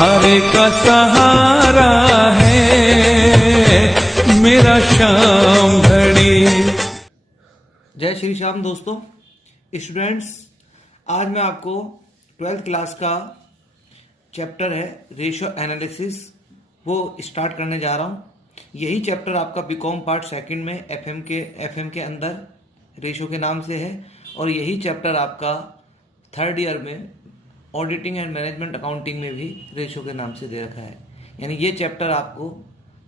सहारे का सहारा है मेरा शाम घड़ी। जय श्री श्याम दोस्तों, स्टूडेंट्स, आज मैं आपको 12th क्लास का चैप्टर है रेशियो एनालिसिस वो स्टार्ट करने जा रहा हूँ। यही चैप्टर आपका बीकॉम पार्ट सेकंड में एफएम के अंदर रेशियो के नाम से है, और यही चैप्टर आपका थर्ड ईयर में ऑडिटिंग एंड मैनेजमेंट अकाउंटिंग में भी रेशियो के नाम से दे रखा है। यानी ये चैप्टर आपको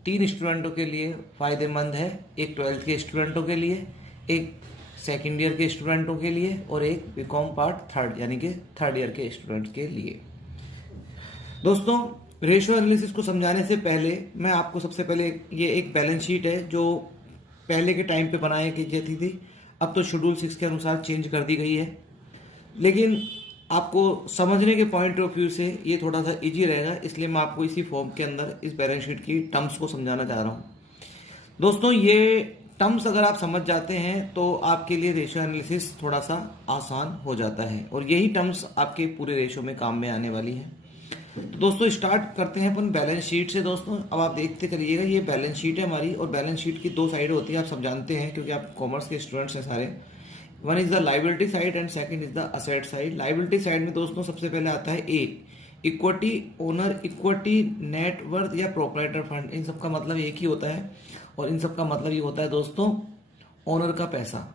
3 स्टूडेंटों के लिए फ़ायदेमंद है, एक 12th के स्टूडेंटों के लिए, एक सेकेंड ईयर के स्टूडेंटों के लिए, और एक बीकॉम पार्ट थर्ड यानी कि थर्ड ईयर के स्टूडेंट्स के लिए। दोस्तों, रेशियो एनालिसिस को समझाने से पहले मैं आपको सबसे पहले ये एक बैलेंस शीट है जो पहले के टाइम पे बनाया की जाती थी, अब तो शेड्यूल 6 के अनुसार चेंज कर दी गई है, लेकिन आपको समझने के पॉइंट ऑफ व्यू से ये थोड़ा सा इजी रहेगा, इसलिए मैं आपको इसी फॉर्म के अंदर इस बैलेंस शीट की टर्म्स को समझाना चाह रहा हूँ। दोस्तों, ये टर्म्स अगर आप समझ जाते हैं तो आपके लिए रेशियो एनालिसिस थोड़ा सा आसान हो जाता है, और यही टर्म्स आपके पूरे रेशियो में काम में आने वाली हैं। तो दोस्तों, स्टार्ट करते हैं अपन बैलेंस शीट से। दोस्तों, अब आप देखते करिएगा, ये बैलेंस शीट है हमारी, और बैलेंस शीट की 2 साइड होती है, आप सब जानते हैं क्योंकि आप कॉमर्स के स्टूडेंट्स हैं सारे। One is the liability side and second is the asset side. Liability side में दोस्तों सबसे पहले आता है ए, इक्विटी ओनर इक्विटी, नेटवर्थ या प्रोप्राइटर फंड। इन सब का मतलब एक ही होता है, और इन सब का मतलब ये होता है दोस्तों ओनर का पैसा।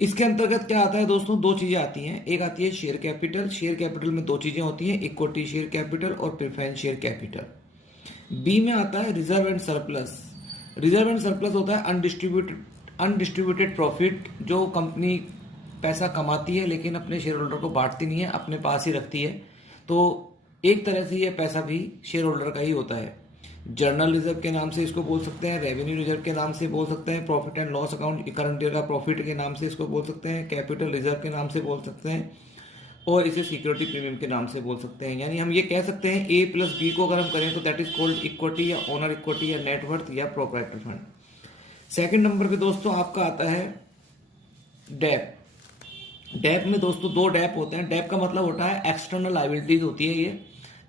इसके अंतर्गत क्या आता है दोस्तों, 2 चीजें आती हैं। एक आती है शेयर कैपिटल। शेयर कैपिटल में 2 चीजें होती हैं, इक्विटी शेयर कैपिटल और प्रेफरेंस शेयर कैपिटल। बी में आता है reserve and surplus. Reserve and surplus होता है अनडिस्ट्रीब्यूटेड प्रॉफिट, जो कंपनी पैसा कमाती है लेकिन अपने शेयर होल्डर को बांटती नहीं है, अपने पास ही रखती है। तो एक तरह से ये पैसा भी शेयर होल्डर का ही होता है। जर्नल रिजर्व के नाम से इसको बोल सकते हैं, रेवेन्यू रिजर्व के नाम से बोल सकते हैं, profit and loss account current year का प्रॉफिट के नाम से इसको बोल सकते हैं, कैपिटल रिजर्व के नाम से बोल सकते हैं, और इसे सिक्योरिटी प्रीमियम के नाम से बोल सकते हैं। यानी हम ये कह सकते हैं ए प्लस बी को अगर हम करें तो दैट इज कॉल्ड इक्विटी या ओनर इक्विटी या नेटवर्थ या प्रोप्राइटर फंड। सेकंड नंबर पे दोस्तों आपका आता है डेप। डेप में दोस्तों 2 डेप होते हैं। डेप का मतलब होता है एक्सटर्नल लायबिलिटीज होती है। ये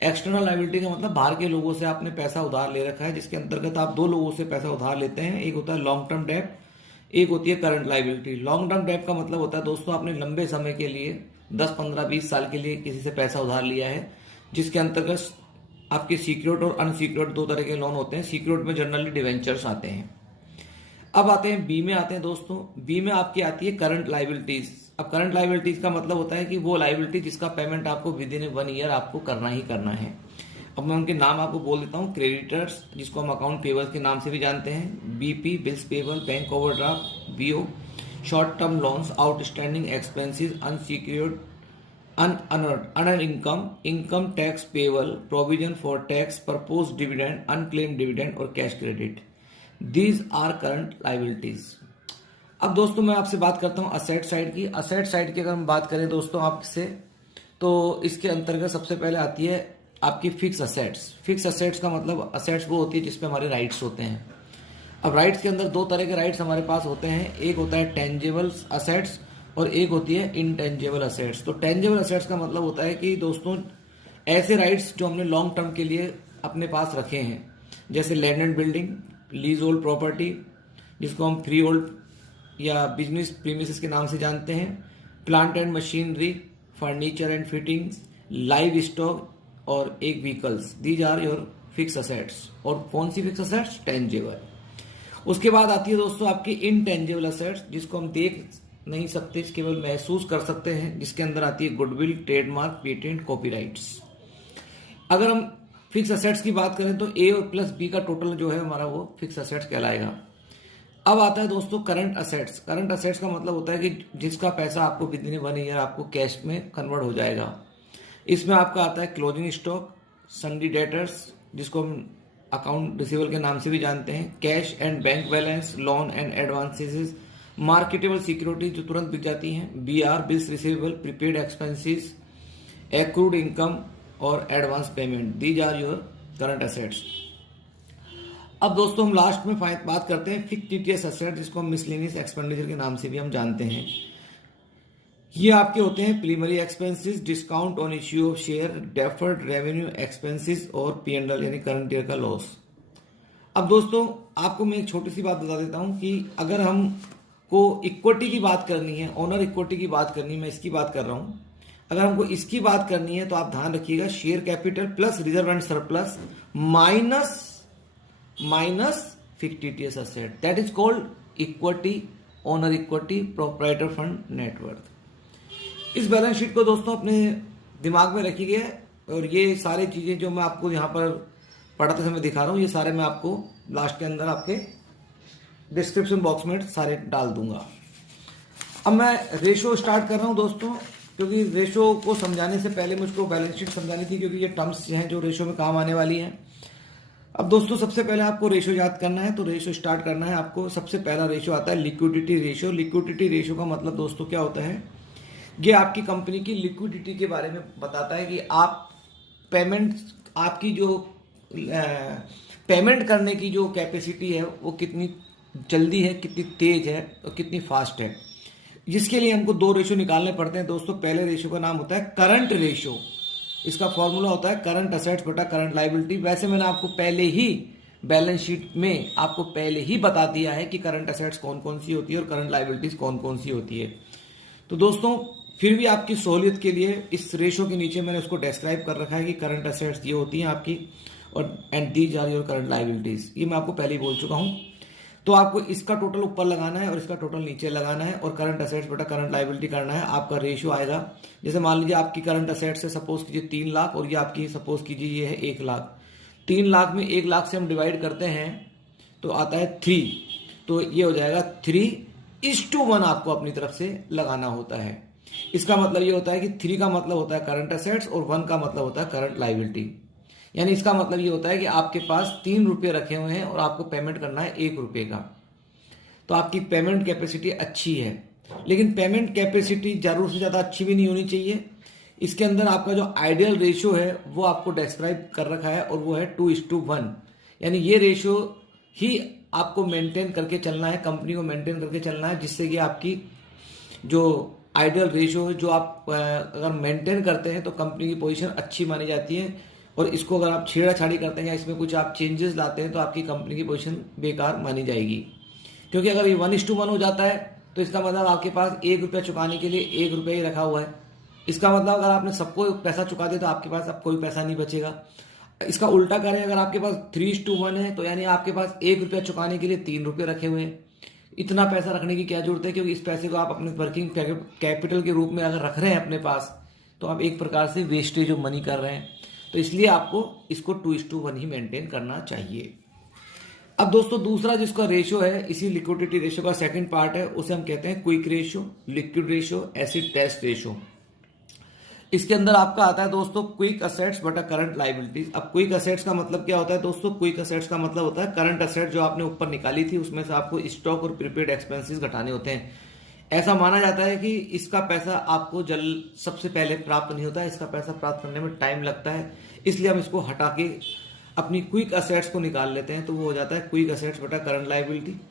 एक्सटर्नल लायबिलिटी का मतलब बाहर के लोगों से आपने पैसा उधार ले रखा है, जिसके अंतर्गत आप 2 लोगों से पैसा उधार लेते हैं। एक होता है लॉन्ग टर्म डेप, एक होती है current liability. Long term debt का मतलब होता है दोस्तों आपने लंबे समय के लिए 10, 15, 20 साल के लिए किसी से पैसा उधार लिया है, जिसके अंतर्गत आपके सिक्योर्ड और अनसिक्योर्ड 2 तरह के लोन होते हैं। सिक्योर्ड में जनरली डिवेंचर्स आते हैं। अब आते हैं बी में आते हैं दोस्तों। बी में आपकी आती है करंट लायबिलिटीज। अब करंट लायबिलिटीज का मतलब होता है कि वो लायबिलिटी जिसका पेमेंट आपको विद इन 1 ईयर आपको करना ही करना है। अब मैं उनके नाम आपको बोल देता हूँ। क्रेडिटर्स, जिसको हम अकाउंट पेबल्स के नाम से भी जानते हैं, BP bills payable, bank overdraft, BO, short term loans, outstanding expenses, unsecured unearned income tax payable, provision for tax, proposed dividend, unclaimed dividend और cash credit. These are current liabilities। अब दोस्तों मैं आपसे बात करता हूं असेट साइड की। Asset side की अगर हम बात करें दोस्तों आपसे, तो इसके अंतर्गत सबसे पहले आती है आपकी फिक्स असेट्स। फिक्स असेट्स का मतलब असेट्स वो होती है जिसपे हमारे राइट्स होते हैं। अब राइट्स के अंदर 2 तरह के राइट्स हमारे पास होते हैं। एक होता है टेंजेबल असेट्स और एक होती है इनटेंजेबल असेट्स। तो टेंजेबल असेट्स का मतलब होता है कि दोस्तों ऐसे राइट्स जो हमने लॉन्ग टर्म के लिए अपने पास रखे हैं, जैसे land and building, lease hold property, जिसको हम फ्री होल्ड या बिजनेस प्रीमिसेस के नाम से जानते हैं, plant and machinery, furniture and fittings, live stock और एक vehicles. These are your fix assets. और कौन सी फिक्स असेट्स? टेंजेबल। उसके बाद आती है दोस्तों आपकी इनटेंजेबल असेट्स, जिसको हम देख नहीं सकते, केवल महसूस कर सकते हैं, जिसके अंदर आती है गुडविल, ट्रेडमार्क, पेटेंट, कॉपीराइट्स। अगर हम फिक्स असेट्स की बात करें तो ए और प्लस बी का टोटल जो है हमारा वो फिक्स असेट्स कहलाएगा। अब आता है दोस्तों करंट असेट्स। करंट असेट्स का मतलब होता है कि जिसका पैसा आपको विद इन 1 ईयर आपको कैश में कन्वर्ट हो जाएगा। इसमें आपका आता है क्लोजिंग स्टॉक, सन्डी डेटर्स, जिसको हम अकाउंट रिसीवेबल के नाम से भी जानते हैं, cash and bank balance, loan and advances, marketable security जो तुरंत बिक जाती हैं, BR bills receivable, prepaid expenses, accrued income और advance payment. These are your current assets. अब दोस्तों हम लास्ट में बात करते हैं फिक्टिटियस असेट, जिसको हम मिसलेनियस एक्सपेंडिचर के नाम से भी हम जानते हैं। ये आपके होते हैं preliminary expenses, discount on issue of share, deferred revenue expenses और P&L यानी करंट ईयर का लॉस। अब दोस्तों आपको मैं एक छोटी सी बात बता देता हूं कि अगर हमको इक्विटी की बात करनी है, ओनर इक्विटी की बात करनी है, मैं इसकी बात कर रहा हूं, अगर हमको इसकी बात करनी है तो आप ध्यान रखिएगा share capital plus reserve and surplus minus fictitious asset, that is called equity, owner equity, proprietor fund, net worth. इस बैलेंस शीट को दोस्तों अपने दिमाग में रखिएगा और ये सारी चीजें जो मैं आपको यहाँ पर पढ़ाते समय दिखा रहा हूँ ये सारे मैं आपको लास्ट के अंदर आपके डिस्क्रिप्शन बॉक्स में सारे डाल दूंगा। अब मैं रेशो स्टार्ट कर रहा हूँ दोस्तों, क्योंकि रेशो को समझाने से पहले मुझको बैलेंस शीट समझानी थी, क्योंकि ये टर्म्स हैं जो रेशो में काम आने वाली हैं। अब दोस्तों सबसे पहले आपको रेशो याद करना है, तो रेशो स्टार्ट करना है आपको। सबसे पहला रेशो आता है लिक्विडिटी रेशो। लिक्विडिटी रेशो का मतलब दोस्तों क्या होता है, ये आपकी कंपनी की लिक्विडिटी के बारे में बताता है कि आप पेमेंट, आपकी जो पेमेंट करने की जो कैपेसिटी है वो कितनी जल्दी है, कितनी तेज है और कितनी फास्ट है। जिसके लिए हमको दो रेशो निकालने पड़ते हैं दोस्तों। पहले रेशो का नाम होता है करंट रेशो, इसका फॉर्मूला होता है करंट असेट्स बटा करंट लायबिलिटी। वैसे मैंने आपको पहले ही बैलेंस शीट में आपको पहले ही बता दिया है कि करंट असेट्स कौन कौन सी होती है और करंट लायबिलिटीज कौन कौन सी होती है। तो दोस्तों फिर भी आपकी सहूलियत के लिए इस रेशो के नीचे मैंने उसको डिस्क्राइब कर रखा है कि करंट असेट्स ये होती हैं आपकी और and these are your current liabilities, ये मैं आपको पहले ही बोल चुका हूं। तो आपको इसका टोटल ऊपर लगाना है और इसका टोटल नीचे लगाना है और करंट असेट्स बटा करंट लायबिलिटी करना है। आपका रेशियो आएगा, जैसे मान लीजिए आपकी करंट असेट्स है सपोज कीजिए 3 लाख और ये आपकी सपोज कीजिए ये है 1 लाख। 3 लाख में 1 लाख से हम डिवाइड करते हैं तो आता है 3, तो ये हो जाएगा 3:1 आपको अपनी तरफ से लगाना होता है। इसका मतलब ये होता है कि 3 का मतलब होता है करंट असेट्स और 1 का मतलब होता है करंट लायबिलिटी। यानी इसका मतलब ये होता है कि आपके पास 3 रुपये रखे हुए हैं और आपको पेमेंट करना है 1 रुपये का, तो आपकी पेमेंट कैपेसिटी अच्छी है। लेकिन पेमेंट कैपेसिटी जरूर से ज़्यादा अच्छी भी नहीं होनी चाहिए। इसके अंदर आपका जो आइडियल रेशियो है वो आपको डिस्क्राइब कर रखा है और वो है 2:1। यानी ये रेशियो ही आपको मेंटेन करके चलना है, कंपनी को मेंटेन करके चलना है, जिससे कि आपकी जो आइडियल रेशियो है जो आप अगर मेंटेन करते हैं तो कंपनी की पोजीशन अच्छी मानी जाती है। और इसको अगर आप छेड़ाछाड़ी करते हैं या इसमें कुछ आप चेंजेस लाते हैं तो आपकी कंपनी की पोजीशन बेकार मानी जाएगी। क्योंकि अगर ये 1:1 हो जाता है तो इसका मतलब आपके पास 1 रुपया चुकाने के लिए 1 रुपया ही रखा हुआ है। इसका मतलब अगर आपने सबको पैसा चुका दिया तो आपके पास अब कोई पैसा नहीं बचेगा। इसका उल्टा करें, अगर आपके पास 3:1 है तो यानी आपके पास 1 रुपया चुकाने के लिए 3 रुपये रखे हुए हैं। इतना पैसा रखने की क्या जरूरत है, क्योंकि इस पैसे को आप अपने वर्किंग कैपिटल के रूप में अगर रख रहे हैं अपने पास तो आप एक प्रकार से वेस्टेज ऑफ मनी कर रहे हैं। तो इसलिए आपको इसको 2:1 ही मेंटेन करना चाहिए। अब दोस्तों दूसरा जिसका रेशियो है, इसी लिक्विडिटी रेशियो का सेकंड पार्ट है, उसे हम कहते हैं quick ratio, liquid ratio, acid test ratio. इसके अंदर आपका आता है दोस्तों क्विक असेट्स बटा करंट लायबिलिटीज। अब क्विक असेट्स का मतलब क्या होता है दोस्तों, क्विक असेट्स का मतलब होता है करंट असेट जो आपने ऊपर निकाली थी उसमें से आपको स्टॉक और प्रीपेड एक्सपेंसेस घटाने होते हैं। ऐसा माना जाता है कि इसका पैसा आपको सबसे पहले प्राप्त नहीं होता है, इसका पैसा प्राप्त करने में टाइम लगता है, इसलिए हम इसको हटा के अपनी क्विक असेट्स को निकाल लेते हैं, तो वो हो जाता है क्विक असेट्स बटा करंट लायबिलिटी।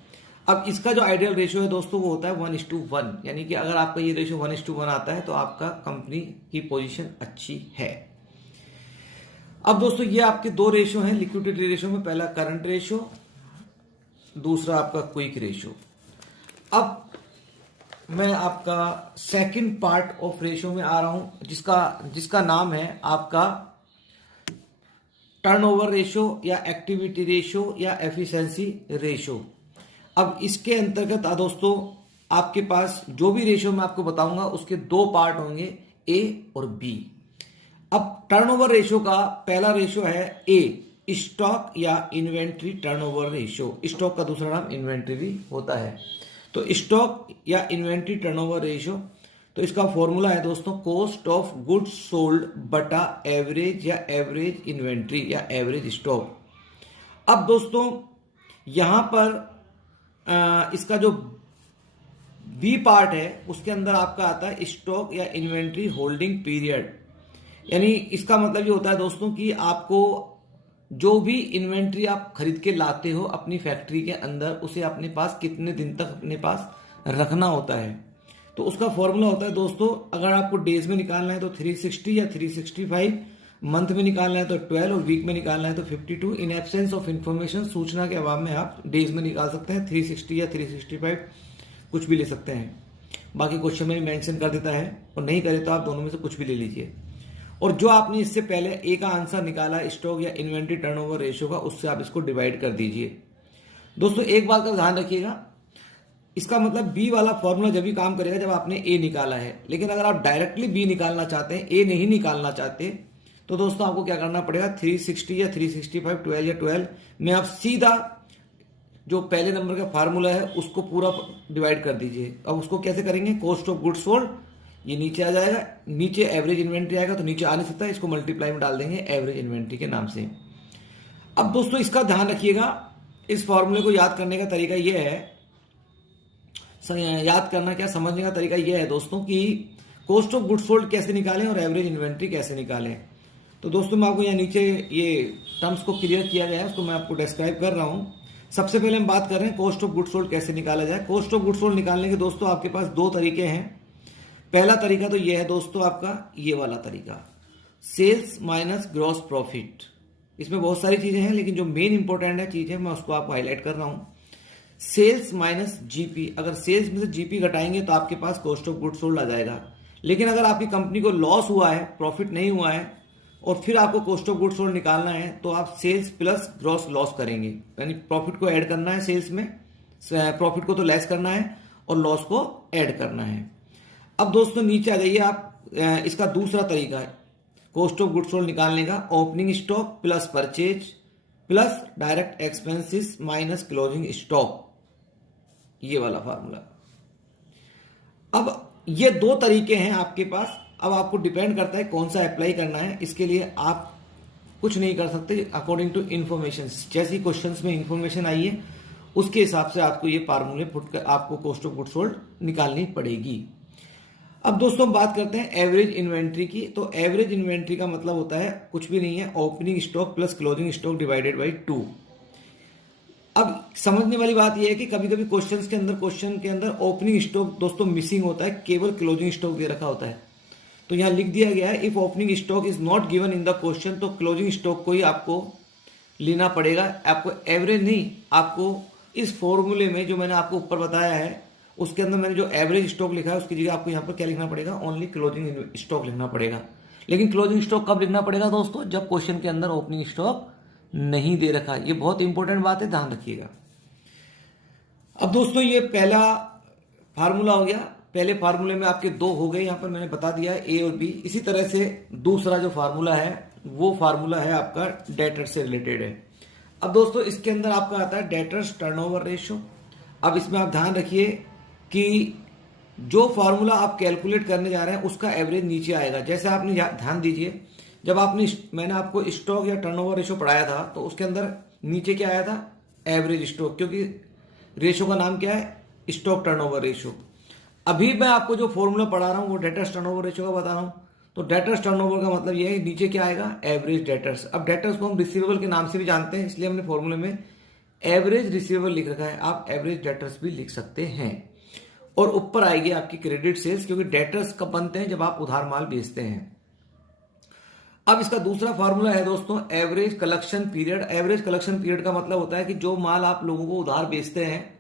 अब इसका जो आइडियल रेशियो है दोस्तों वो होता है 1:1, यानी कि अगर आपका ये रेशियो 1:1 आता है तो आपका कंपनी की पोजीशन अच्छी है। अब दोस्तों ये आपके दो रेशियो हैं लिक्विडिटी रेशियो में, पहला करंट रेशियो, दूसरा आपका क्विक रेशियो। अब मैं आपका सेकंड पार्ट ऑफ रेशियो में आ रहा हूं जिसका नाम है आपका टर्नओवर रेशियो या एक्टिविटी रेशियो या एफिशिएंसी रेशियो। अब इसके अंतर्गत दोस्तों आपके पास जो भी रेशियो मैं आपको बताऊंगा उसके 2 पार्ट होंगे, ए और बी। अब टर्नओवर रेशियो का पहला रेशियो है ए, स्टॉक या इन्वेंट्री टर्नओवर रेशियो। स्टॉक का दूसरा नाम इन्वेंट्री भी होता है। तो स्टॉक या इन्वेंट्री टर्नओवर रेशियो, तो इसका फॉर्मूला है दोस्तों कॉस्ट ऑफ गुड्स सोल्ड बटा एवरेज या एवरेज इन्वेंट्री या एवरेज स्टॉक। अब दोस्तों यहां पर इसका जो बी पार्ट है उसके अंदर आपका आता है स्टॉक या इन्वेंट्री होल्डिंग पीरियड। यानी इसका मतलब ये होता है दोस्तों कि आपको जो भी इन्वेंट्री आप खरीद के लाते हो अपनी फैक्ट्री के अंदर उसे अपने पास कितने दिन तक अपने पास रखना होता है। तो उसका फॉर्मूला होता है दोस्तों, अगर आपको डेज में निकालना है तो 360 या 365, मंथ में निकालना है तो 12 और वीक में निकालना है तो 52। इन एब्सेंस ऑफ इंफॉर्मेशन, सूचना के अभाव में आप डेज में निकाल सकते हैं 360 या 365, कुछ भी ले सकते हैं। बाकी क्वेश्चन में मेंशन कर देता है, और नहीं करे तो आप दोनों में से कुछ भी ले लीजिए। और जो आपने इससे पहले ए का आंसर निकाला स्टॉक या इन्वेंट्री टर्नओवर रेशियो का, उससे आप इसको डिवाइड कर दीजिए। दोस्तों एक बात का ध्यान रखिएगा, इसका मतलब बी वाला फॉर्मूला जब भी काम करेगा जब आपने ए निकाला है। लेकिन अगर आप डायरेक्टली बी निकालना चाहते हैं, ए नहीं निकालना चाहते, तो दोस्तों आपको क्या करना पड़ेगा, 360 या 365, 12 या 12 में आप सीधा जो पहले नंबर का फार्मूला है उसको पूरा डिवाइड कर दीजिए। अब उसको कैसे करेंगे, कॉस्ट ऑफ गुड्स सोल्ड, ये नीचे आ जाएगा, नीचे एवरेज इन्वेंट्री आएगा, तो नीचे आ नहीं सकता, इसको मल्टीप्लाई में डाल देंगे एवरेज इन्वेंट्री के नाम से। अब दोस्तों इसका ध्यान रखिएगा, इस फॉर्मूले को याद करने का तरीका यह है, याद करना क्या, समझने का तरीका यह है दोस्तों कि कॉस्ट ऑफ गुड्स सोल्ड कैसे निकालें और एवरेज इन्वेंट्री कैसे निकालें। तो दोस्तों मैं आपको यहाँ नीचे ये टर्म्स को क्लियर किया गया है, उसको मैं आपको डिस्क्राइब कर रहा हूँ। सबसे पहले हम बात कर रहे हैं कॉस्ट ऑफ गुड्स सोल्ड कैसे निकाला जाए। कॉस्ट ऑफ गुड्स सोल्ड निकालने के दोस्तों आपके पास दो तरीके हैं। पहला तरीका तो यह है दोस्तों आपका ये वाला तरीका, सेल्स माइनस ग्रॉस प्रॉफिट। इसमें बहुत सारी चीजें हैं, लेकिन जो मेन इंपॉर्टेंट है चीज है मैं उसको आपको हाईलाइट कर रहा हूँ। सेल्स माइनस जीपी, अगर सेल्स में से जीपी घटाएंगे तो आपके पास कॉस्ट ऑफ गुड्स सोल्ड आ जाएगा। लेकिन अगर आपकी कंपनी को लॉस हुआ है, प्रॉफिट नहीं हुआ है, और फिर आपको कॉस्ट ऑफ गुड्स सोल्ड निकालना है, तो आप सेल्स प्लस ग्रॉस लॉस करेंगे, यानी प्रॉफिट को ऐड करना है सेल्स में, प्रॉफिट को तो लेस करना है और लॉस को ऐड करना है। अब दोस्तों नीचे आ जाइए आप, इसका दूसरा तरीका है कॉस्ट ऑफ गुड्स सोल्ड निकालने का, opening stock plus purchase plus direct expenses minus closing stock, ये वाला फार्मूला। अब ये दो तरीके हैं आपके पास। अब आपको डिपेंड करता है कौन सा अप्लाई करना है। इसके लिए आप कुछ नहीं कर सकते, अकॉर्डिंग टू इन्फॉर्मेशन, जैसी क्वेश्चंस में इन्फॉर्मेशन आई है उसके हिसाब से आपको ये फार्मूले पुट कर आपको कॉस्ट ऑफ गुड्स सोल्ड निकालनी पड़ेगी। अब दोस्तों बात करते हैं एवरेज इन्वेंट्री की। तो एवरेज इन्वेंट्री का मतलब होता है कुछ भी नहीं है, opening stock plus closing stock divided by 2। अब समझने वाली बात यह है कि कभी कभी क्वेश्चन के अंदर ओपनिंग स्टॉक दोस्तों मिसिंग होता है, केवल क्लोजिंग स्टॉक दे रखा होता है। तो यहां लिख दिया गया है if opening stock is not given in the question, तो क्लोजिंग स्टॉक को ही आपको लेना पड़ेगा। आपको एवरेज नहीं, आपको इस फॉर्मूले में जो मैंने आपको ऊपर बताया है उसके अंदर मैंने जो एवरेज स्टॉक लिखा है उसकी जगह आपको यहाँ पर क्या लिखना पड़ेगा, ओनली क्लोजिंग स्टॉक लिखना पड़ेगा। लेकिन क्लोजिंग स्टॉक कब लिखना पड़ेगा दोस्तों, जब क्वेश्चन के अंदर ओपनिंग स्टॉक नहीं दे रखा। ये बहुत इंपॉर्टेंट बात है, ध्यान रखिएगा। अब दोस्तों ये पहला फार्मूला हो गया, पहले फार्मूले में आपके दो हो गए, यहां पर मैंने बता दिया है ए और बी। इसी तरह से दूसरा जो फार्मूला है वो फार्मूला है आपका डेटर से रिलेटेड है। अब दोस्तों इसके अंदर आपका आता है डेटर्स टर्नओवर रेशियो। अब इसमें आप ध्यान रखिए कि जो फार्मूला आप कैलकुलेट करने जा रहे हैं उसका एवरेज नीचे आएगा। जैसे आपने ध्यान दीजिए, जब मैंने आपको स्टॉक या टर्नओवर रेशियो पढ़ाया था तो उसके अंदर नीचे क्या आया था, एवरेज स्टॉक, क्योंकि रेशियो का नाम क्या है, स्टॉक टर्नओवर रेशियो। अभी मैं आपको जो फॉर्मूला पढ़ा रहा हूं वो डेटर्स टर्नओवर रेशियो का बता रहा हूं। तो डेटर्स टर्नओवर का मतलब ये है नीचे क्या आएगा, एवरेज डेटर्स। अब डेटर्स को हम रिसीवेबल के नाम से भी जानते हैं, इसलिए हमने फॉर्मूले में एवरेज रिसीवेबल लिख रखा है। आप एवरेज डेटर्स भी लिख सकते हैं। और ऊपर आएगी आपकी क्रेडिट सेल्स, क्योंकि डेटर्स कब बनते हैं, जब आप उधार माल बेचते हैं। अब इसका दूसरा फार्मूला है दोस्तों average collection period. Average collection period का मतलब होता है कि जो माल आप लोगों को उधार बेचते हैं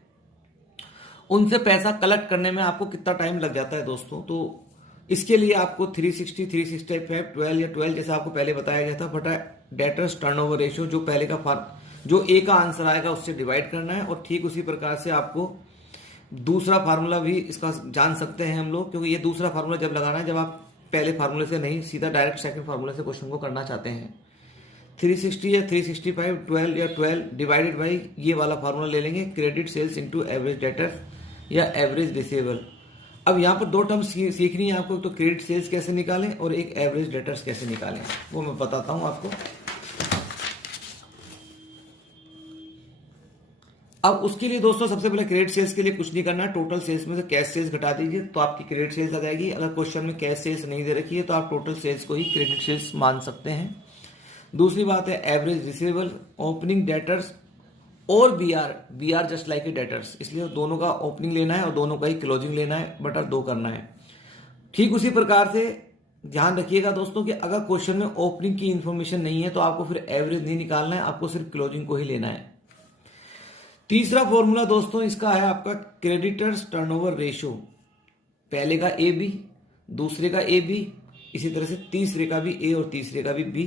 उनसे पैसा कलेक्ट करने में आपको कितना टाइम लग जाता है दोस्तों। तो इसके लिए आपको 360, 365, 12 या 12 जैसा आपको पहले बताया गया था बटा डेटर्स टर्नओवर रेशियो, जो पहले का जो ए का आंसर आएगा उससे डिवाइड करना है। और ठीक उसी प्रकार से आपको दूसरा फार्मूला भी इसका जान सकते हैं हम लोग, क्योंकि ये दूसरा फार्मूला जब लगाना है जब आप पहले फार्मूले से नहीं, सीधा डायरेक्ट सेकंड फार्मूले से क्वेश्चन को करना चाहते हैं। 360 या 365, 12 या 12 डिवाइडेड बाई ये वाला फार्मूला ले लेंगे, credit sales into average debtors या एवरेज रिसीवेबल। अब यहाँ पर दो टर्म्स सीखनी है आपको, तो क्रेडिट सेल्स कैसे निकालें और एक एवरेज डेटर्स कैसे निकालें, वो मैं बताता हूं आपको। अब उसके लिए दोस्तों सबसे पहले क्रेडिट सेल्स के लिए कुछ नहीं करना है, टोटल सेल्स में से कैश सेल्स घटा दीजिए तो आपकी क्रेडिट सेल्स आ जाएगी। अगर क्वेश्चन में कैश सेल्स नहीं दे रखी है तो आप टोटल सेल्स को ही क्रेडिट सेल्स मान सकते हैं। दूसरी बात है एवरेज रिसीवेबल, ओपनिंग डेटर्स और B R just like a debtors, इसलिए दोनों का ओपनिंग लेना है और दोनों का ही क्लोजिंग लेना है, बटा 2 करना है। ठीक उसी प्रकार से ध्यान रखिएगा दोस्तों कि अगर क्वेश्चन में ओपनिंग की इंफॉर्मेशन नहीं है तो आपको फिर एवरेज नहीं निकालना है, आपको सिर्फ क्लोजिंग को ही लेना है। तीसरा फॉर्मूला दोस्तों इसका है आपका क्रेडिटर्स टर्नओवर रेशियो। पहले का ए बी, दूसरे का ए बी, इसी तरह से तीसरे का भी ए और तीसरे का भी B.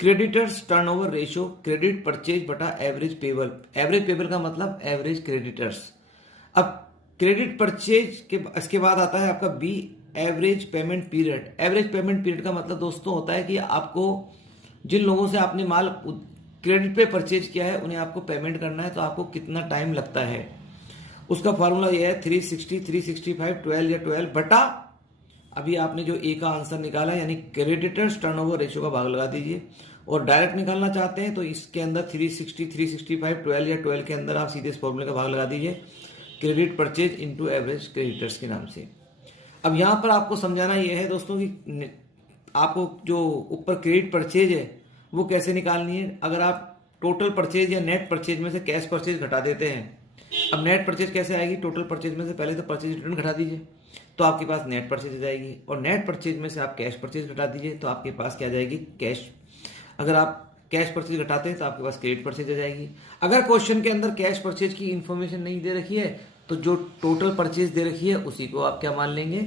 Creditors turnover ratio, credit purchase बटा एवरेज पेबल। एवरेज पेबल का मतलब एवरेज क्रेडिटर्स। अब क्रेडिट परचेज के इसके बाद आता है आपका B, average payment period. Average payment period का मतलब दोस्तों होता है कि आपको जिन लोगों से आपने माल क्रेडिट पे परचेज किया है उन्हें आपको पेमेंट करना है, तो आपको कितना टाइम लगता है। उसका फॉर्मूला यह है 360, 365, 12 या 12 बटा अभी आपने जो ए का आंसर निकाला यानी क्रेडिटर्स टर्नओवर रेशियो का भाग लगा दीजिए। और डायरेक्ट निकालना चाहते हैं तो इसके अंदर 360, 365, 12 या 12 के अंदर आप सीधे इस फॉर्मूले का भाग लगा दीजिए, credit purchase into average creditors के नाम से। अब यहां पर आपको समझाना यह है दोस्तों कि आपको जो ऊपर क्रेडिट परचेज है वो कैसे निकालनी है। अगर आप टोटल परचेज या नेट परचेज में से कैश परचेज घटा देते हैं, अब नेट परचेज कैसे आएगी, टोटल परचेज में से पहले तो परचेज रिटर्न घटा दीजिए तो आपके पास नेट परचेज आ जाएगी, और नेट परचेज में से आप कैश परचेज घटा दीजिए तो आपके पास क्या आ जाएगी, कैश। अगर आप कैश परचेज घटाते हैं तो आपके पास क्रेडिट परचेज आ जाएगी। अगर क्वेश्चन के अंदर कैश परचेज की इंफॉर्मेशन नहीं दे रखी है तो जो टोटल परचेज दे रखी है उसी को आप क्या मान लेंगे,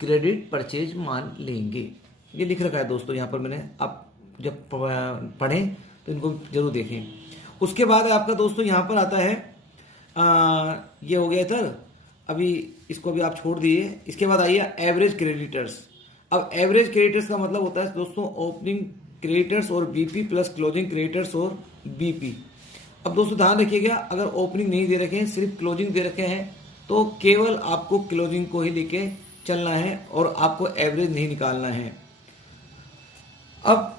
क्रेडिट परचेज मान लेंगे। ये लिख रखा है दोस्तों यहाँ पर मैंने, आप जब पढ़ें तो इनको जरूर देखें। उसके बाद आपका दोस्तों यहाँ पर आता है ये हो गया सर, अभी इसको भी आप छोड़ दीजिए। इसके बाद आइए एवरेज क्रेडिटर्स। अब एवरेज क्रेडिटर्स का मतलब होता है दोस्तों ओपनिंग क्रेडिटर्स और बीपी प्लस क्लोजिंग क्रेडिटर्स और बीपी। अब दोस्तों ध्यान रखिएगा, अगर ओपनिंग नहीं दे रखे हैं सिर्फ क्लोजिंग दे रखे हैं तो केवल आपको क्लोजिंग को ही लेके चलना है और आपको एवरेज नहीं निकालना है। अब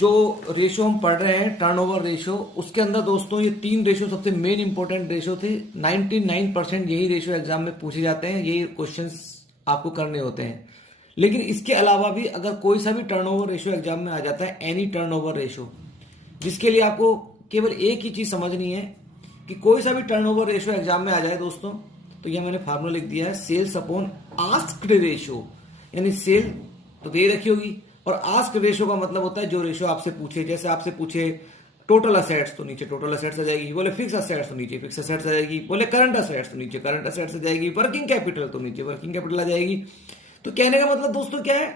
जो रेशो हम पढ़ रहे हैं टर्नओवर रेशो, उसके अंदर दोस्तों ये 3 रेशो सबसे मेन इंपॉर्टेंट रेशो थे। 99% यही रेशो एग्जाम में पूछे जाते हैं, यही क्वेश्चंस आपको करने होते हैं। लेकिन इसके अलावा भी अगर कोई सा भी टर्नओवर रेशो एग्जाम में आ जाता है, एनी टर्नओवर रेशो, जिसके लिए आपको केवल एक ही चीज समझनी है कि कोई सा भी टर्नओवर रेशो एग्जाम में आ जाए दोस्तों, तो यह मैंने फार्मूला लिख दिया है, सेल्स अपॉन आस्क्ड रेशो। यानी सेल तो दे रखी होगी और आस्क रेशो का मतलब होता है जो रेशो आपसे पूछे। जैसे आपसे पूछे टोटल असेट्स तो नीचे टोटल असेट्स आ जाएगी, बोले फिक्स असेट्स तो नीचे फिक्स असेट्स आ जाएगी, बोले करंट असेट्स तो नीचे करंट असेट्स आ जाएगी, वर्किंग कैपिटल तो नीचे वर्किंग कैपिटल आ जाएगी। तो कहने का मतलब दोस्तों क्या है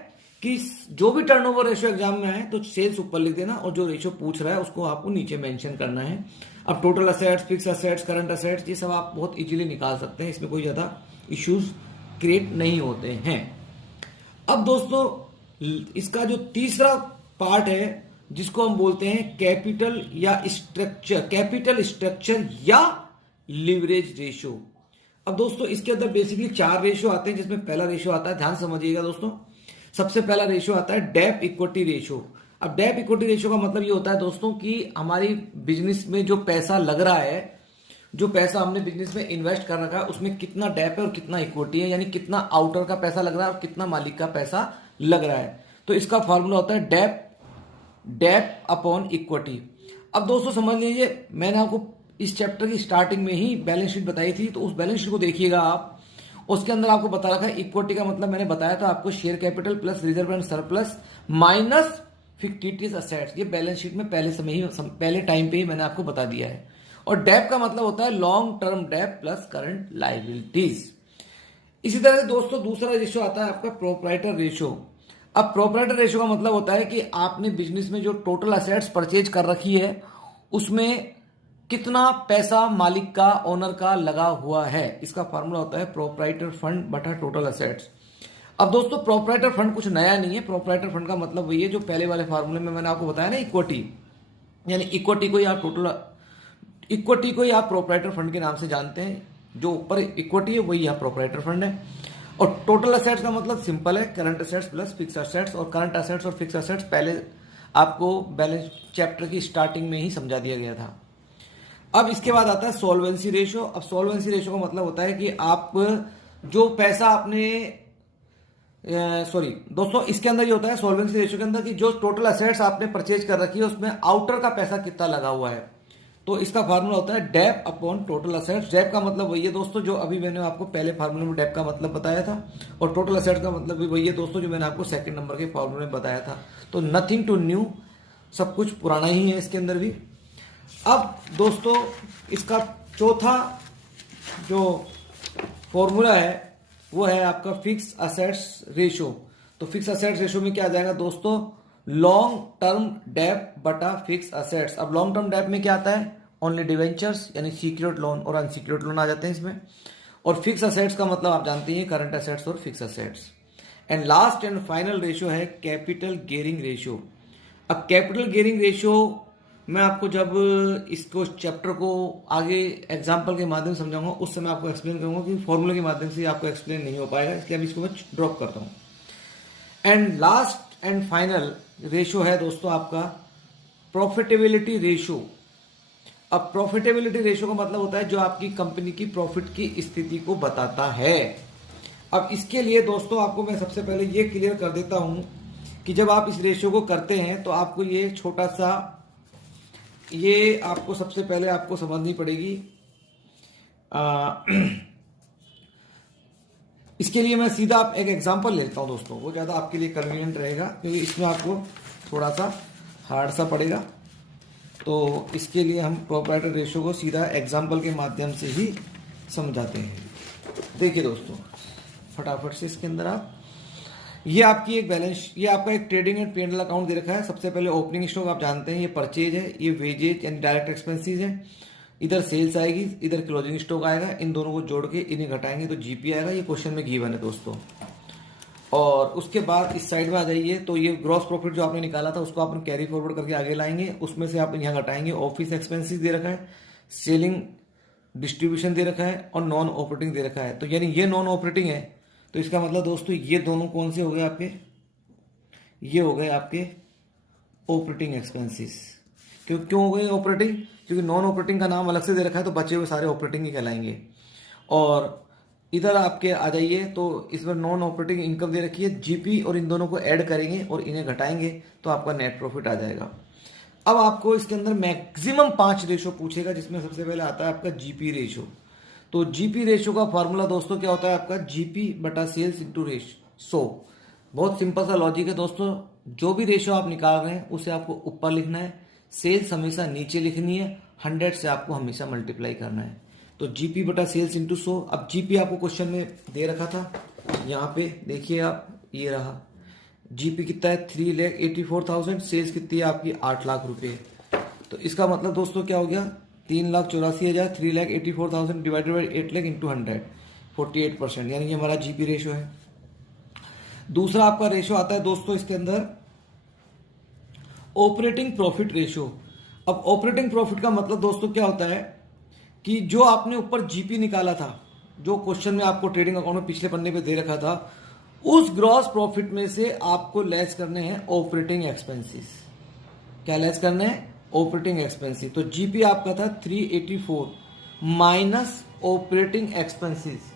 कि जो भी टर्नओवर रेशो एग्जाम में आए तो सेल्स ऊपर लिख देना और जो रेशो पूछ रहा है उसको आपको नीचे मेंशन करना है। अब total assets, fix assets, current assets, ये सब आप बहुत इजीली निकाल सकते हैं, इसमें कोई ज्यादा इश्यूज क्रिएट नहीं होते हैं। अब दोस्तों इसका जो तीसरा पार्ट है जिसको हम बोलते हैं कैपिटल या स्ट्रक्चर, कैपिटल स्ट्रक्चर या लिवरेज रेशो। अब दोस्तों इसके अंदर बेसिकली 4 रेशो आते हैं, जिसमें पहला रेशो आता है, ध्यान समझिएगा दोस्तों, सबसे पहला रेशो आता है डेप इक्विटी रेशो। अब डेप इक्विटी रेशो का मतलब ये होता है दोस्तों कि हमारी बिजनेस में जो पैसा लग रहा है, जो पैसा हमने बिजनेस में इन्वेस्ट कर रखा है उसमें कितना डेप है और कितना इक्विटी है, यानी कितना आउटर का पैसा लग रहा है और कितना मालिक का पैसा लग रहा है। तो इसका फॉर्मूला होता है डेप अपॉन इक्विटी। अब दोस्तों समझ लीजिए, मैंने आपको इस चैप्टर की स्टार्टिंग में ही बैलेंस शीट बताई थी, तो उस बैलेंस शीट को देखिएगा आप, उसके अंदर आपको बता रखा है इक्विटी का मतलब मैंने बताया था आपको share capital plus reserve and surplus minus fictitious assets. ये बैलेंस शीट में पहले टाइम पे ही मैंने आपको बता दिया है। और डेप का मतलब होता है long term debt plus current liabilities. इसी तरह से दोस्तों दूसरा रेशो आता है आपका प्रोप्राइटर रेशो। अब प्रोप्राइटर रेशो का मतलब होता है कि आपने बिजनेस में जो टोटल असेट्स परचेज कर रखी है उसमें कितना पैसा मालिक का, ओनर का लगा हुआ है। इसका फॉर्मूला होता है प्रोप्राइटर फंड बटा टोटल असेट्स। अब दोस्तों प्रोप्राइटर फंड कुछ नया नहीं है। प्रोप्राइटर फंड का मतलब वही है जो पहले वाले फार्मूले में मैंने आपको बताया ना, इक्विटी, यानी इक्विटी को ही आप प्रोप्राइटर फंड के नाम से जानते हैं। जो ऊपर इक्विटी है वही यहाँ प्रोप्राइटर फंड है। और टोटल असेट्स का मतलब सिंपल है, current assets plus fix assets. और करंट असेट्स और फिक्स असेट्स पहले आपको बैलेंस चैप्टर की स्टार्टिंग में ही समझा दिया गया था। अब इसके बाद आता है सॉल्वेंसी रेशो। अब सॉल्वेंसी रेशो का मतलब होता है कि आप जो पैसा आपने सॉरी दोस्तों, इसके अंदर ये होता है सॉल्वेंसी रेशियो के अंदर कि जो टोटल एसेट्स आपने परचेज कर रखी है उसमें आउटर का पैसा कितना लगा हुआ है। तो इसका फार्मूला होता है debt upon total assets. Debt का मतलब वही है दोस्तों जो अभी मैंने आपको पहले फार्मूले में डेप का मतलब बताया था, और टोटल एसेट्स का मतलब भी वही है दोस्तों जो मैंने आपको सेकंड नंबर के फार्मूले में बताया था। तो नथिंग टू न्यू, सब कुछ पुराना ही है इसके अंदर भी। अब दोस्तों इसका चौथा जो फॉर्मूला है वो है आपका फिक्स असेट्स रेशियो। तो फिक्स असेट्स रेशियो में क्या आ जाएगा दोस्तों, लॉन्ग टर्म डेप बटा फिक्स असेट्स। अब लॉन्ग टर्म डेप में क्या आता है, ओनली डिवेंचर्स यानी सिक्योर्ड लोन और अनसिक्योर्ड लोन आ जाते हैं इसमें। और फिक्स असेट्स का मतलब आप जानते हैं करंट असेट्स और fix assets. And last and final ratio है कैपिटल गियरिंग रेशियो। अब कैपिटल गियरिंग रेशियो मैं आपको जब इसको चैप्टर को आगे एग्जाम्पल के माध्यम से समझाऊंगा उस समय आपको एक्सप्लेन करूंगा कि फॉर्मूले के माध्यम से आपको एक्सप्लेन नहीं हो पाएगा, इसलिए अभी इसको मैं ड्रॉप करता हूं। And last and final ratio है दोस्तों आपका प्रॉफिटेबिलिटी रेशियो। अब प्रॉफिटेबिलिटी रेशियो का मतलब होता है जो आपकी कंपनी की प्रॉफिट की स्थिति को बताता है। अब इसके लिए दोस्तों आपको मैं सबसे पहले ये क्लियर कर देता हूं कि जब आप इस रेशियो को करते हैं तो आपको ये छोटा सा ये आपको सबसे पहले आपको समझनी पड़ेगी। इसके लिए मैं सीधा एक एग्जांपल लेता हूं दोस्तों, वो ज़्यादा आपके लिए कन्वीनियंट रहेगा क्योंकि इसमें आपको थोड़ा सा हार्ड सा पड़ेगा। तो इसके लिए हम प्रोप्राइटर रेशियो को सीधा एग्जांपल के माध्यम से ही समझाते हैं। देखिए दोस्तों फटाफट से इसके अंदर आप ये आपकी एक बैलेंस, ये आपका एक ट्रेडिंग एंड P&L अकाउंट दे रखा है। सबसे पहले ओपनिंग स्टॉक आप जानते हैं, ये परचेज है, ये वेजेज यानी डायरेक्ट एक्सपेंसेस है, इधर सेल्स आएगी, इधर क्लोजिंग स्टॉक आएगा, इन दोनों को जोड़ के इन्हें घटाएंगे तो जीपी आएगा। ये क्वेश्चन में गिवन है दोस्तों। और उसके बाद इस साइड में आ जाइए तो ये ग्रॉस प्रॉफिट जो आपने निकाला था उसको आप कैरी फॉरवर्ड करके आगे लाएंगे, उसमें से आप यहाँ घटाएंगे। ऑफिस एक्सपेंसिस दे रखा है, सेलिंग डिस्ट्रीब्यूशन दे रखा है और नॉन ऑपरेटिंग दे रखा है। तो यानी ये नॉन ऑपरेटिंग है, तो इसका मतलब दोस्तों ये दोनों कौन से हो गए आपके, ये हो गए आपके ऑपरेटिंग एक्सपेंसेस। क्यों हो गए ऑपरेटिंग, क्योंकि नॉन ऑपरेटिंग का नाम अलग से दे रखा है तो बचे हुए सारे ऑपरेटिंग ही कहलाएंगे। और इधर आपके आ जाइए तो इसमें नॉन ऑपरेटिंग इनकम दे रखी है, जीपी और इन दोनों को ऐड करेंगे और इन्हें घटाएंगे तो आपका नेट प्रॉफिट आ जाएगा। अब आपको इसके अंदर मैक्सिमम 5 रेशो पूछेगा, जिसमें सबसे पहले आता है आपका जीपी रेशो। तो जीपी रेशियो का फॉर्मूला दोस्तों क्या होता है आपका, जीपी बटा सेल्स इंटू रेशो। बहुत सिंपल सा लॉजिक है दोस्तों, जो भी रेशियो आप निकाल रहे हैं उसे आपको ऊपर लिखना है, सेल्स हमेशा नीचे लिखनी है, 100 से आपको हमेशा मल्टीप्लाई करना है। तो जीपी बटा सेल्स इंटू 100। अब जीपी आपको क्वेश्चन में दे रखा था, यहाँ पे देखिए आप, ये रहा जीपी कितना है 3,84,000, सेल्स कितनी है आपकी 8 लाख रुपए। तो इसका मतलब दोस्तों क्या हो गया, 3,84,000, 3,84,000 डिवाइडेड बाई 8 लाख इंटू 100, 48%, यानी ये हमारा जीपी रेशियो है। दूसरा आपका रेशियो आता है दोस्तों इसके अंदर ऑपरेटिंग प्रॉफिट रेशियो। अब ऑपरेटिंग प्रॉफिट का मतलब दोस्तों क्या होता है कि जो आपने ऊपर जीपी निकाला था, जो क्वेश्चन में आपको ट्रेडिंग अकाउंट में पिछले पन्ने पे दे रखा था, उस ग्रॉस प्रॉफिट में से आपको लेस करने हैं ऑपरेटिंग एक्सपेंसेस। क्या लेस करने हैं, ऑपरेटिंग एक्सपेंसेस। तो जीपी आपका था 384 माइनस ऑपरेटिंग एक्सपेंसेस।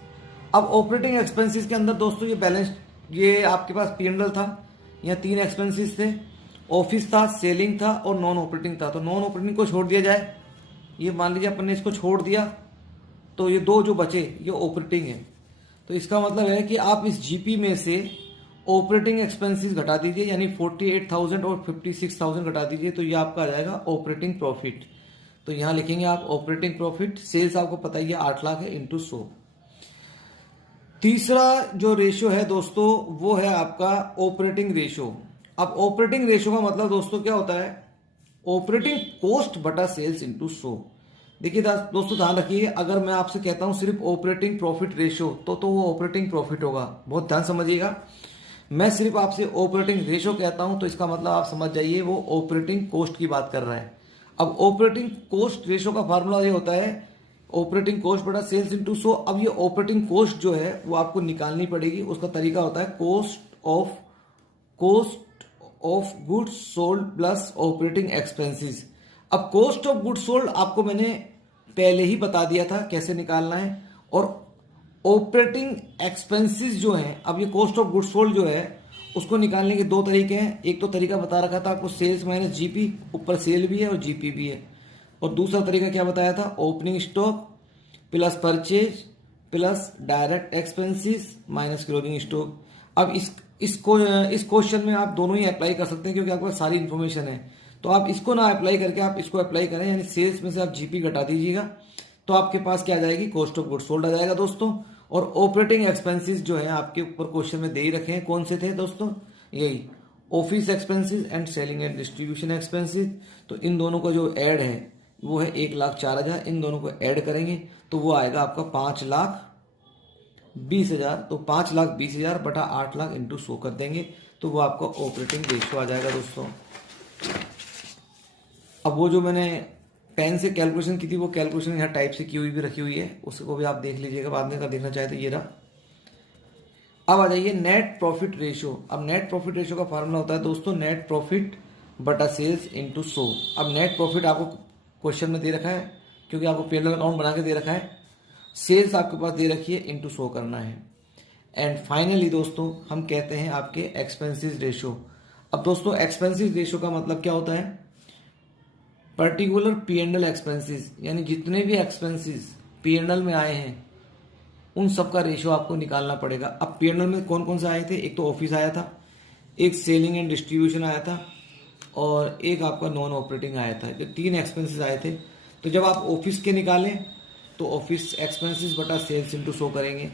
अब ऑपरेटिंग एक्सपेंसेस के अंदर दोस्तों ये बैलेंस, ये आपके पास P&L था, यहाँ 3 एक्सपेंसेस थे, ऑफिस था, सेलिंग था और नॉन ऑपरेटिंग था। तो नॉन ऑपरेटिंग को छोड़ दिया जाए, ये मान लीजिए अपन ने इसको छोड़ दिया तो ये 2 जो बचे ये ऑपरेटिंग है। तो इसका मतलब है कि आप इस जीपी में से ऑपरेटिंग एक्सपेंसेस घटा दीजिए, यानी 48,000 और 56,000 घटा दीजिए, तो ये आपका आ जाएगा ऑपरेटिंग प्रॉफिट। तो यहां लिखेंगे आप ऑपरेटिंग प्रॉफिट, सेल्स आपको पता ही है 8 लाख है, इंटू 100। तीसरा जो रेशियो है दोस्तों वो है आपका ऑपरेटिंग रेशियो। अब ऑपरेटिंग रेशियो का मतलब दोस्तों क्या होता है, ऑपरेटिंग कॉस्ट बटा सेल्स इंटू 100। देखिए दोस्तों ध्यान रखिए, अगर मैं आपसे कहता हूं सिर्फ ऑपरेटिंग प्रॉफिट रेशियो तो वो ऑपरेटिंग प्रॉफिट होगा। बहुत ध्यान समझिएगा, मैं सिर्फ आपसे ऑपरेटिंग रेशियो कहता हूं तो इसका मतलब आप समझ जाइए वो ऑपरेटिंग कॉस्ट की बात कर रहा है। अब ऑपरेटिंग कॉस्ट रेशियो का फार्मूला ये होता है ऑपरेटिंग कॉस्ट बटा सेल्स इंटू 100। अब ये ऑपरेटिंग कॉस्ट जो है वो आपको निकालनी पड़ेगी, उसका तरीका होता है cost of goods sold plus operating expenses. अब कॉस्ट ऑफ गुड्स सोल्ड आपको मैंने पहले ही बता दिया था कैसे निकालना है, और ऑपरेटिंग एक्सपेंसेस जो हैं, अब ये कॉस्ट ऑफ गुड्स सोल्ड जो है उसको निकालने के दो तरीके हैं। एक तो तरीका बता रखा था आपको सेल्स माइनस जीपी, ऊपर सेल भी है और जीपी भी है। और दूसरा तरीका क्या बताया था, opening stock plus purchase plus direct expenses minus closing stock. अब इस क्वेश्चन में आप दोनों ही अप्लाई कर सकते हैं क्योंकि आपके पास सारी इन्फॉर्मेशन है। तो आप इसको ना अप्लाई करके आप इसको अप्लाई करें, यानी सेल्स में से आप जीपी घटा दीजिएगा तो आपके पास क्या आ जाएगी, कॉस्ट ऑफ गुड्स सोल्ड आ जाएगा दोस्तों। और ऑपरेटिंग एक्सपेंसेस जो है आपके ऊपर क्वेश्चन में दे ही रखे हैं, कौन से थे दोस्तों, यही office expenses and selling and distribution expenses. तो इन दोनों का जो ऐड है वो है 1,04,000, इन दोनों को ऐड करेंगे तो वो आएगा आपका 5,20,000। तो 5,20,000 बटा 8 लाख इंटू 100 कर देंगे तो वो आपका ऑपरेटिंग रेशियो आ जाएगा दोस्तों। अब वो जो मैंने पेन से कैलकुलेशन की थी वो कैलकुलेशन यहाँ टाइप से की हुई भी रखी हुई है, उसको भी आप देख लीजिएगा बाद में, अगर देखना चाहे तो ये रहा। अब आ जाइए नेट प्रॉफिट रेशियो। अब नेट प्रॉफिट रेशियो का फार्मूला होता है दोस्तों नेट प्रॉफिट बटा सेल्स इंटू 100। अब नेट प्रॉफिट आपको क्वेश्चन में दे रखा है क्योंकि आपको P&L अकाउंट बना के दे रखा है, सेल्स आपके पास दे रखी है इंटू 100 करना है। एंड फाइनली दोस्तों हम कहते हैं आपके एक्सपेंसेस रेशियो। अब दोस्तों एक्सपेंसेस रेशियो का मतलब क्या होता है, पर्टिकुलर P&L एक्सपेंसेस, यानी जितने भी एक्सपेंसेस P&L में आए हैं उन सब का रेशियो आपको निकालना पड़ेगा। अब P&L में कौन कौन से आए थे, एक तो ऑफिस आया था, एक सेलिंग एंड डिस्ट्रीब्यूशन आया था और एक आपका नॉन ऑपरेटिंग आया था। जो 3 एक्सपेंसेस आए थे। तो जब आप ऑफिस के निकालें तो ऑफिस एक्सपेंसेस बटा सेल्स इंटू 100 करेंगे।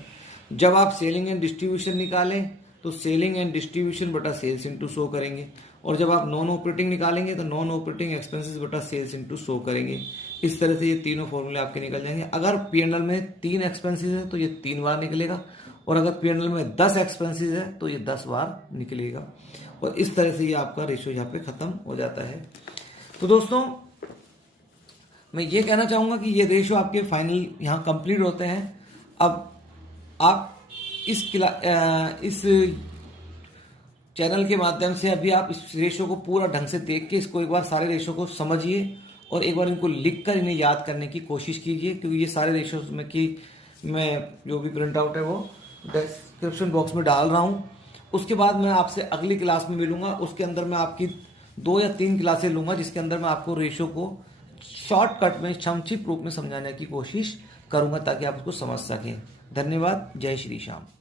जब आप सेलिंग एंड डिस्ट्रीब्यूशन निकालें तो सेलिंग एंड डिस्ट्रीब्यूशन बटा सेल्स इंटू 100 करेंगे। और जब आप नॉन ऑपरेटिंग निकालेंगे तो नॉन ऑपरेटिंग एक्सपेंसेस बटा सेल्स इंटू 100 करेंगे। इस तरह से ये तीनों फॉर्मूले आपके निकल जाएंगे। अगर P&L में 3 एक्सपेंसेस है तो ये 3 बार निकलेगा और अगर P&L में 10 एक्सपेंसेस है तो ये 10 बार निकलेगा। और इस तरह से ये आपका रेशियो यहाँ पे खत्म हो जाता है। तो दोस्तों मैं ये कहना चाहूँगा कि ये रेशियो आपके फाइनल यहाँ कंप्लीट होते हैं। अब आप इस चैनल के माध्यम से अभी आप इस रेशियो को पूरा ढंग से देख के इसको एक बार सारे रेशियो को समझिए और एक बार इनको लिख कर इन्हें याद करने की कोशिश कीजिए, क्योंकि ये सारे रेशियोज में की मैं जो भी प्रिंट आउट है वो डिस्क्रिप्शन बॉक्स में डाल रहा हूँ। उसके बाद मैं आपसे अगली क्लास में मिलूंगा, उसके अंदर मैं आपकी 2 या 3 क्लासें लूंगा जिसके अंदर मैं आपको रेशियो को शॉर्टकट में संक्षिप्त रूप में समझाने की कोशिश करूंगा ताकि आप उसको समझ सकें। धन्यवाद। जय श्री श्याम।